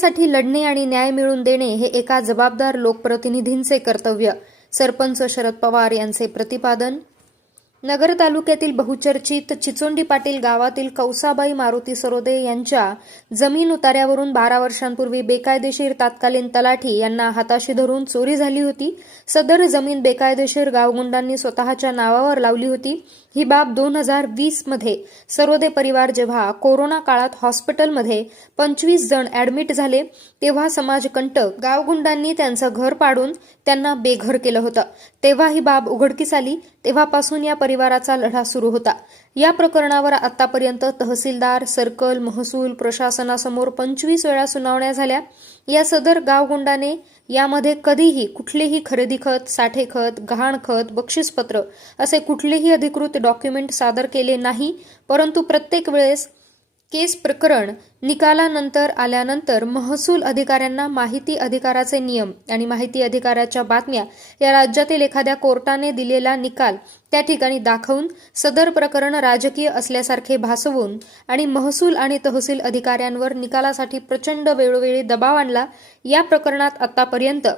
न्यायासाठी लढणे आणि न्याय मिळवून देणे हे एका जबाबदार लोकप्रतिनिधींचे कर्तव्य. सरपंच शरद पवार यांचे प्रतिपादन. नगर तालुक्यातील बहुचर्चित चिचोंडी पाटील गावातील कौसाबाई मारुती सरोदे यांच्या जमीन उतार्यावरून बारा वर्षांपूर्वी बेकायदेशीर तात्कालीन तलाठी यांना हाताशी धरून चोरी झाली होती. सदर जमीन बेकायदेशीर गावगुंडांनी स्वतःच्या नावावर लावली होती. ही बाब दोन हजार वीसमध्ये सरोदे परिवार जेव्हा कोरोना काळात हॉस्पिटलमध्ये पंचवीस जण ऍडमिट झाले तेव्हा समाजकंटक गावगुंडांनी त्यांचं घर पाडून त्यांना बेघर केलं होतं. तेव्हा ही बाब उघडकीस आली तेव्हापासून या परिवाराचा लढा सुरू होता. या प्रकरणावर आतापर्यंत तहसीलदार सर्कल महसूल प्रशासनासमोर पंचवीस वेळा सुनावण्या झाल्या. या सदर गावगुंडाने यामध्ये कधीही कुठलेही खरेदी खत साठे खत गहाण खत बक्षीसपत्र असे कुठलेही अधिकृत डॉक्युमेंट सादर केले नाही परंतु प्रत्येक वेळेस केस प्रकरण निकालानंतर आल्यानंतर महसूल अधिकाऱ्यांना माहिती अधिकाराचे नियम आणि माहिती अधिकाराच्या बातम्या या राज्यातील एखाद्या कोर्टाने दिलेला निकाल त्या ठिकाणी दाखवून सदर प्रकरण राजकीय असल्यासारखे भासवून आणि महसूल आणि तहसील अधिकाऱ्यांवर निकालासाठी प्रचंड वेळोवेळी दबाव आणला या प्रकरणात आतापर्यंत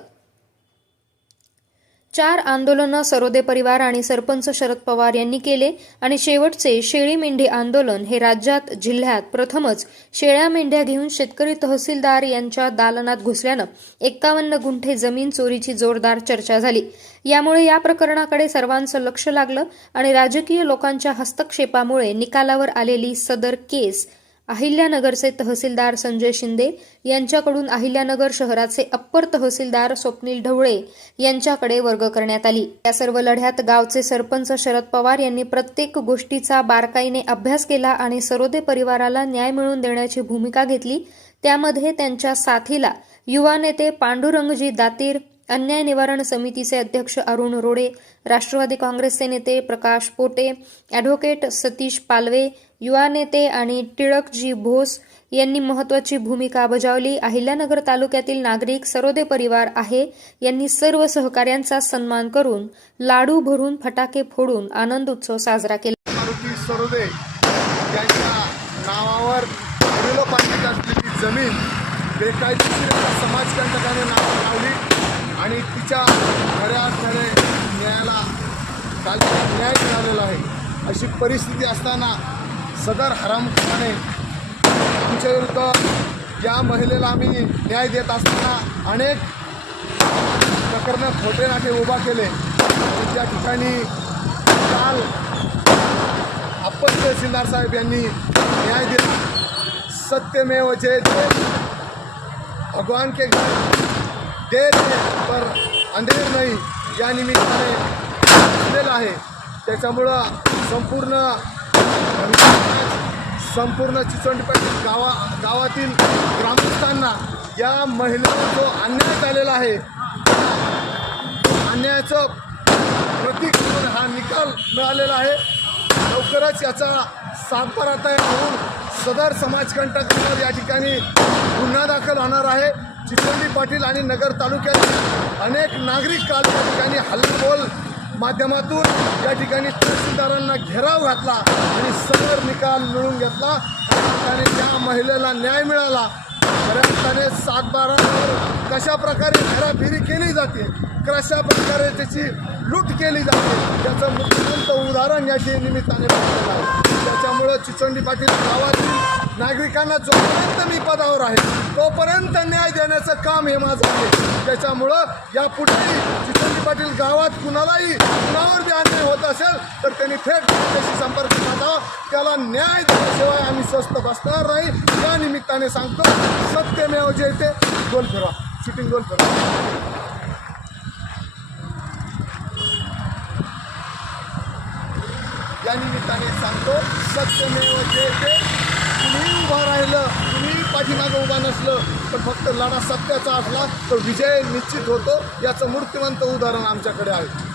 चार आंदोलनं सरोदे परिवार आणि सरपंच शरद पवार यांनी केले आणि शेवटचे शेळी मेंढी आंदोलन हे राज्यात जिल्ह्यात प्रथमच शेळ्या मेंढ्या घेऊन शेतकरी तहसीलदार यांच्या दालनात घुसल्यानं एक्कावन्न गुंठे जमीन चोरीची जोरदार चर्चा झाली. यामुळे या प्रकरणाकडे सर्वांचं लक्ष लागलं आणि राजकीय लोकांच्या हस्तक्षेपामुळे निकालावर आलेली सदर केस अहिल्यानगरचे तहसीलदार संजय शिंदे यांच्याकडून अहिल्यानगर शहराचे अप्पर तहसीलदार स्वप्नील ढवळे यांच्याकडे वर्ग करण्यात आली. या सर्व लढ्यात गावचे सरपंच शरद पवार यांनी प्रत्येक गोष्टीचा बारकाईने अभ्यास केला आणि सरोदे परिवाराला न्याय मिळवून देण्याची भूमिका घेतली. त्यामध्ये त्यांच्या साथीला युवा नेते पांडुरंगजी दातीर अन्याय निवारण समितीचे अध्यक्ष अरुण रोडे राष्ट्रवादी काँग्रेसचे नेते प्रकाश पोटे ॲडव्होकेट सतीश पालवे युवा नेते आणि टिळकजी भोस यांनी महत्वाची भूमिका बजावली. अहिल्यानगर तालुक्यातील नागरिक सरोदे परिवार आहे. यांनी सर्व सहकार्यांचा सन्मान करून लाडू भरून फटाके फोडून आनंद उत्सव साजरा केला. मारुती सरोदे यांच्या नावावर वडिलोपार्जित असलेली जमीन बेकायदेशीर समाजकंटकाने नाव लावली आणि तिच्या खऱ्या अर्थाने न्यायाला काल न्याय मिळालेला आहे. अशी परिस्थिती असताना सदर हरामखाने आमच्या विरुद्ध या महिलेला आम्ही न्याय देत असताना अनेक प्रकरणं खोटे नाटे उभा केले. त्या ठिकाणी काल अप्पर तहसीलदार साहेब यांनी न्याय दिला. सत्यमेव जे भगवान के घर दे पर अंधेर नाही. या निमित्ताने झालेलं आहे. त्याच्यामुळं संपूर्ण संपूर्ण चिचोंडीपाटी गावा गावातील ग्रामस्थांना या महिलेवर जो अन्याय झालेला आहे अन्यायाचं प्रतीक म्हणून हा निकाल मिळालेला आहे. लवकरच याचा सातबारा तयार होऊन सदर समाजकंटकांवर या ठिकाणी गुन्हा दाखल होणार आहे. चिचोली पाटील आणि नगर तालुक्यातील अनेक नागरिक काल या ठिकाणी हल्लाबोल माध्यमातून या ठिकाणी तहसीलदारांना घेराव घातला आणि सदर निकाल मिळवून घेतला. आणि त्या महिलेला न्याय मिळाला खऱ्या अर्थाने सातबारावर कशा प्रकारे घराफिरी केली जाते कशा प्रकारे त्याची लूट केली जाते त्याचं मुख्यमंत उदाहरण याच्या निमित्ताने त्यामुळं चिचोंडी पाटील गावातील नागरिकांना जोपर्यंत मी पदावर आहे तोपर्यंत न्याय देण्याचं काम हे माझं आहे. त्याच्यामुळं यापुढे चिचोंडी पाटील गावात कुणालाही कुणावर बी अन्याय होत असेल तर त्यांनी थेट त्याशी संपर्क साधावा त्याला न्याय दिल्याशिवाय आम्ही स्वस्त बसणार नाही. या निमित्ताने सांगतो सत्यमेव जे ते गोल फिरवा शूटिंग गोल फिरवा या निमित्ताने सांगतो सत्यमेव जयते कुणीही उभं राहिलं कुणीही पाठीमागं उभा नसलं पण फक्त लढा सत्याचा असला तर विजय निश्चित होतो. याचं मूर्तिवंत उदाहरण आमच्याकडे आहे.